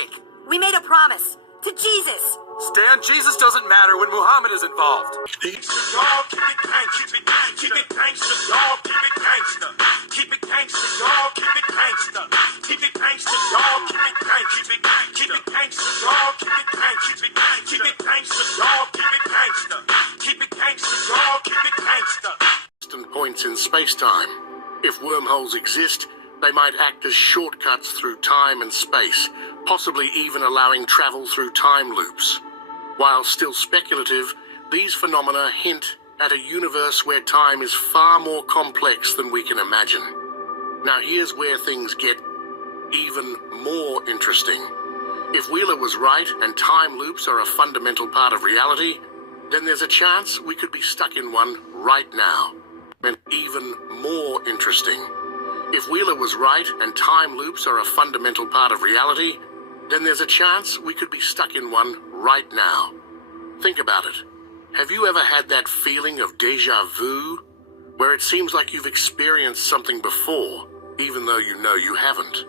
make? We made a promise to Jesus. Stan, Jesus doesn't matter when Muhammad is involved. Keep it gangsta, keep it gangsta, y'all, keep it gangsta. Keep it gangsta, y'all, keep it gangsta. Keep it gangsta, y'all, keep it gangsta. Keep it gangsta, y'all, keep it gangsta. Keep it gangsta, y'all, keep it gangsta. Keep it gangsta, y'all, keep it gangsta. Distant points in space-time. If wormholes exist, they might act as shortcuts through time and space, possibly even allowing travel through time loops. While still speculative, these phenomena hint at a universe where time is far more complex than we can imagine. Now here's where things get even more interesting. If Wheeler was right and time loops are a fundamental part of reality, then there's a chance we could be stuck in one right now. And even more interesting. If Wheeler was right and time loops are a fundamental part of reality, then there's a chance we could be stuck in one right now. Think about it. Have you ever had that feeling of déjà vu, where it seems like you've experienced something before, even though you know you haven't?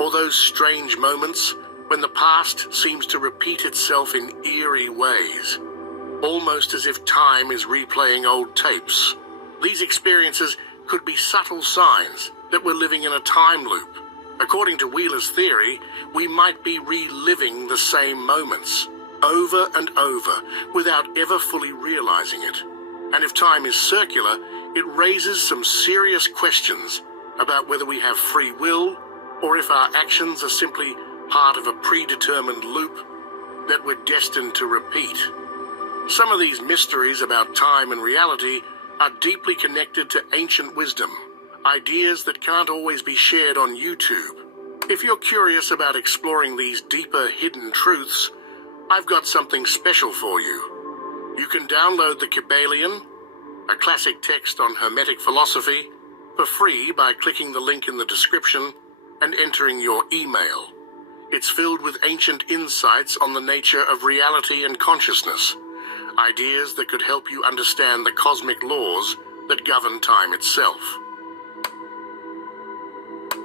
Or those strange moments when the past seems to repeat itself in eerie ways, almost as if time is replaying old tapes. These experiences could be subtle signs that we're living in a time loop. According to Wheeler's theory, we might be reliving the same moments, over and over, without ever fully realizing it. And if time is circular, it raises some serious questions about whether we have free will, or if our actions are simply part of a predetermined loop that we're destined to repeat. Some of these mysteries about time and reality are deeply connected to ancient wisdom, ideas that can't always be shared on YouTube. If you're curious about exploring these deeper hidden truths, I've got something special for you. You can download the Kybalion, a classic text on Hermetic philosophy, for free by clicking the link in the description and entering your email. It's filled with ancient insights on the nature of reality and consciousness, ideas that could help you understand the cosmic laws that govern time itself.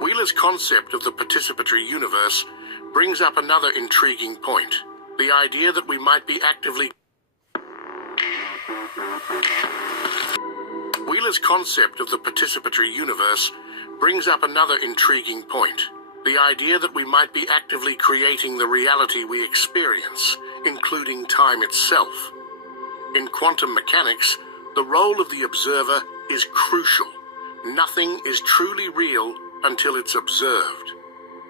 Wheeler's concept of the participatory universe brings up another intriguing point, the idea that we might be actively... Wheeler's concept of the participatory universe brings up another intriguing point, the idea that we might be actively creating the reality we experience, including time itself. In quantum mechanics, the role of the observer is crucial. Nothing is truly real until it's observed.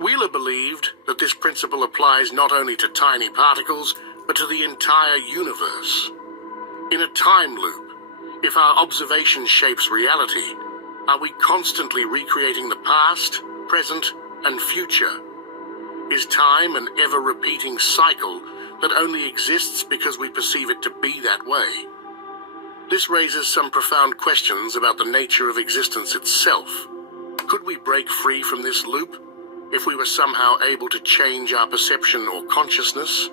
Wheeler believed that this principle applies not only to tiny particles, but to the entire universe. In a time loop, if our observation shapes reality, are we constantly recreating the past, present, and future? Is time an ever-repeating cycle that only exists because we perceive it to be that way? This raises some profound questions about the nature of existence itself. Could we break free from this loop if we were somehow able to change our perception or consciousness?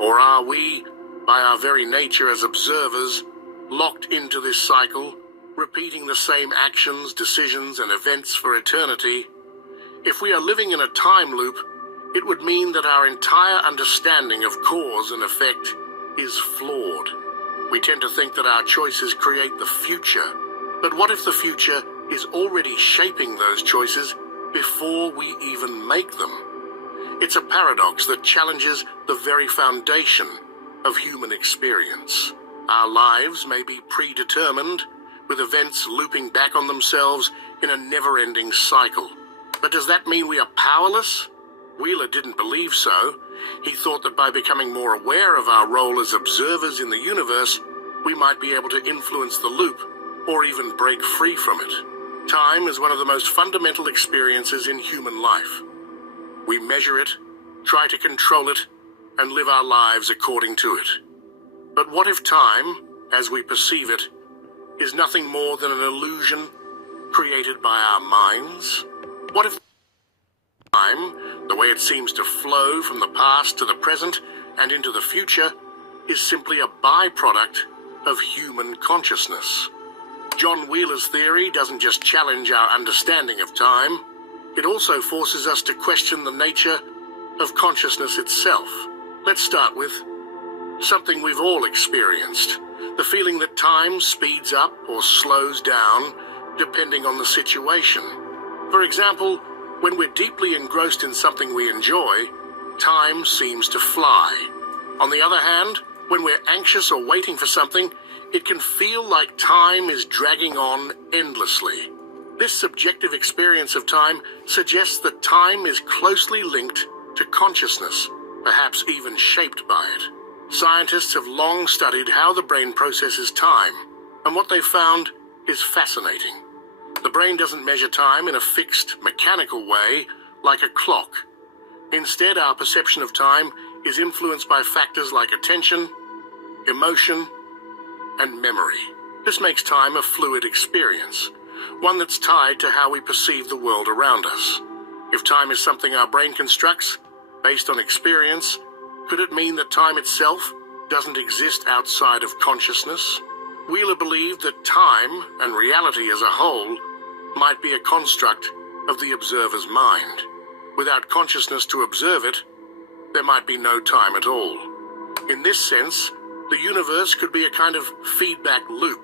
Or are we, by our very nature as observers, locked into this cycle, repeating the same actions, decisions, and events for eternity? If we are living in a time loop, it would mean that our entire understanding of cause and effect is flawed. We tend to think that our choices create the future, but what if the future is already shaping those choices before we even make them? It's a paradox that challenges the very foundation of human experience. Our lives may be predetermined, with events looping back on themselves in a never-ending cycle. But does that mean we are powerless? Wheeler didn't believe so. He thought that by becoming more aware of our role as observers in the universe, we might be able to influence the loop, or even break free from it. Time is one of the most fundamental experiences in human life. We measure it, try to control it, and live our lives according to it. But what if time, as we perceive it, is nothing more than an illusion created by our minds? What if time, the way it seems to flow from the past to the present and into the future, is simply a byproduct of human consciousness? John Wheeler's theory doesn't just challenge our understanding of time, it also forces us to question the nature of consciousness itself. Let's start with something we've all experienced. The feeling that time speeds up or slows down depending on the situation. For example, when we're deeply engrossed in something we enjoy, time seems to fly. On the other hand, when we're anxious or waiting for something, it can feel like time is dragging on endlessly. This subjective experience of time suggests that time is closely linked to consciousness, perhaps even shaped by it. Scientists have long studied how the brain processes time, and what they've found is fascinating. The brain doesn't measure time in a fixed, mechanical way like a clock. Instead, our perception of time is influenced by factors like attention, emotion, and memory. This makes time a fluid experience, one that's tied to how we perceive the world around us. If time is something our brain constructs based on experience, could it mean that time itself doesn't exist outside of consciousness? Wheeler believed that time and reality as a whole might be a construct of the observer's mind. Without consciousness to observe it, there might be no time at all. In this sense, the universe could be a kind of feedback loop,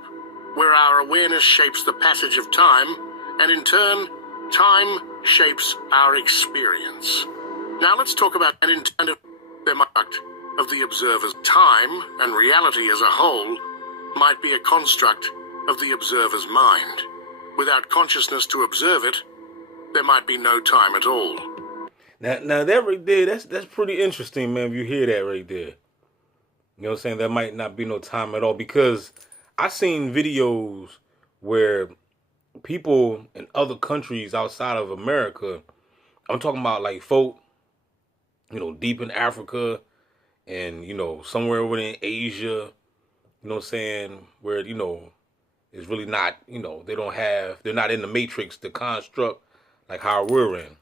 where our awareness shapes the passage of time, and in turn, time shapes our experience. Now let's talk about an intended construct of the observer's time and reality as a whole might be a construct of the observer's mind. Without consciousness to observe it, there might be no time at all. Now that right there, that's pretty interesting, man, if you hear that right there. You know what I'm saying? There might not be no time at all, because I've seen videos where people in other countries outside of America, I'm talking about like folk, deep in Africa and, somewhere over in Asia, you know what I'm saying, where, it's really not, they're not in the matrix, the construct, like how we're in.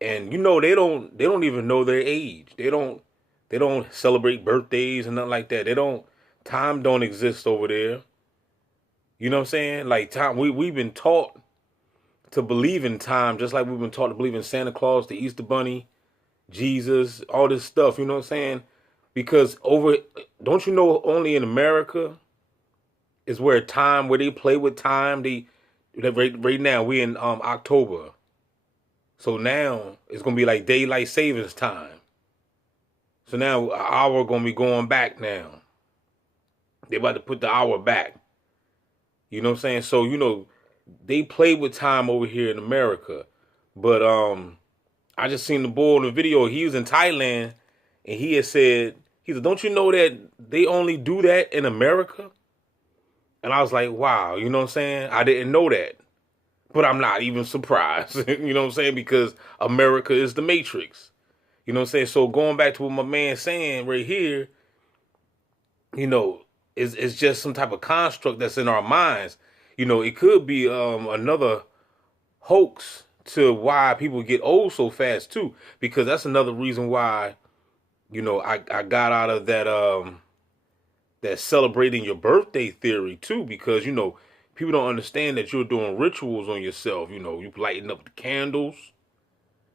And, they don't even know their age. They don't celebrate birthdays and nothing like that. Time don't exist over there. You know what I'm saying? Like time, we've been taught to believe in time, just like we've been taught to believe in Santa Claus, the Easter Bunny, Jesus, all this stuff, you know what I'm saying? Because don't you know, only in America is where they play with time. Right now, we in October. So now it's going to be like daylight savings time. So now an hour going to be going back now. They about to put the hour back. You know what I'm saying? So, they play with time over here in America. But I just seen the boy in the video. He was in Thailand, and he said, don't you know that they only do that in America? And I was like, wow, you know what I'm saying? I didn't know that. But I'm not even surprised, you know what I'm saying? Because America is the matrix. You know what I'm saying? So going back to what my man's saying right here, it's just some type of construct that's in our minds. It could be another hoax to why people get old so fast too. Because that's another reason why, I got out of that celebrating your birthday theory too. Because, people don't understand that you're doing rituals on yourself. You lighting up the candles.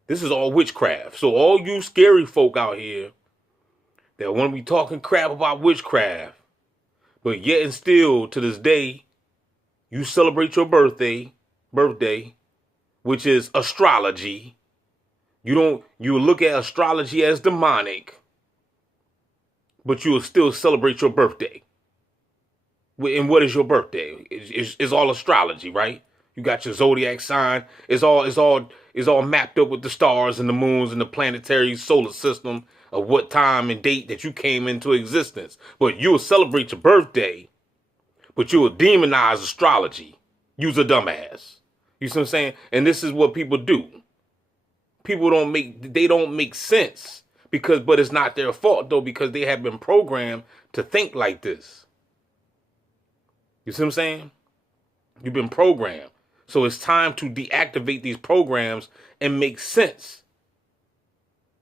This is all witchcraft. So all you scary folk out here that want to be talking crap about witchcraft, but yet and still to this day, you celebrate your birthday, which is astrology. You look at astrology as demonic, but you will still celebrate your birthday. And what is your birthday? It's all astrology, right? You got your zodiac sign. It's all mapped up with the stars and the moons and the planetary solar system of what time and date that you came into existence. But you'll celebrate your birthday, but you'll demonize astrology. You's a dumbass. You see what I'm saying? And this is what people do. People don't make sense but it's not their fault though, because they have been programmed to think like this. You see what I'm saying? You've been programmed. So it's time to deactivate these programs and make sense.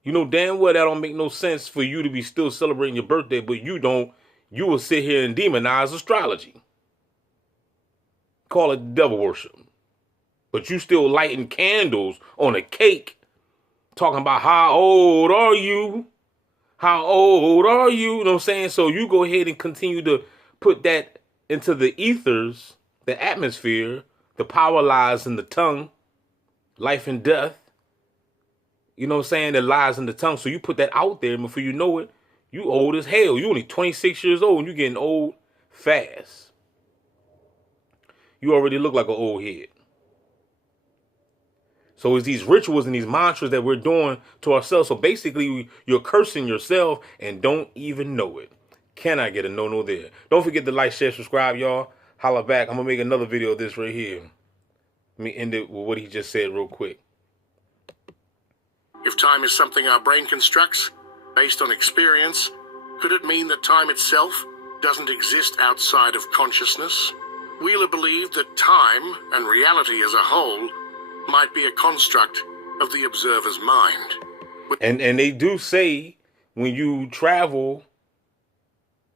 You know damn well that don't make no sense for you to be still celebrating your birthday, but you will sit here and demonize astrology. Call it devil worship. But you still lighting candles on a cake talking about how old are you? How old are you? You know what I'm saying? So you go ahead and continue to put that into the ethers, the atmosphere. The power lies in the tongue, life and death. You know what I'm saying? That lies in the tongue. So you put that out there, and before you know it, you old as hell. You only 26 years old, and you getting old fast. You already look like an old head. So it's these rituals and these mantras that we're doing to ourselves. So basically, you're cursing yourself and don't even know it. Can I get a no there? Don't forget to like, share, subscribe, y'all. Holla back. I'm going to make another video of this right here. Let me end it with what he just said real quick. If time is something our brain constructs based on experience, could it mean that time itself doesn't exist outside of consciousness? Wheeler believed that time and reality as a whole might be a construct of the observer's mind. And they do say when you travel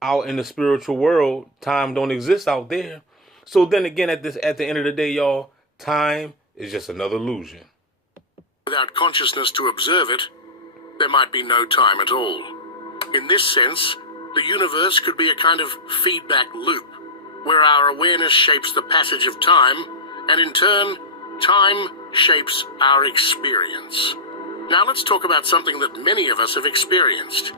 out in the spiritual world, time don't exist out there. So then again, at the end of the day, y'all, time is just another illusion. Without consciousness to observe it, there might be no time at all. In this sense, the universe could be a kind of feedback loop, where our awareness shapes the passage of time, and in turn, time shapes our experience. Now let's talk about something that many of us have experienced.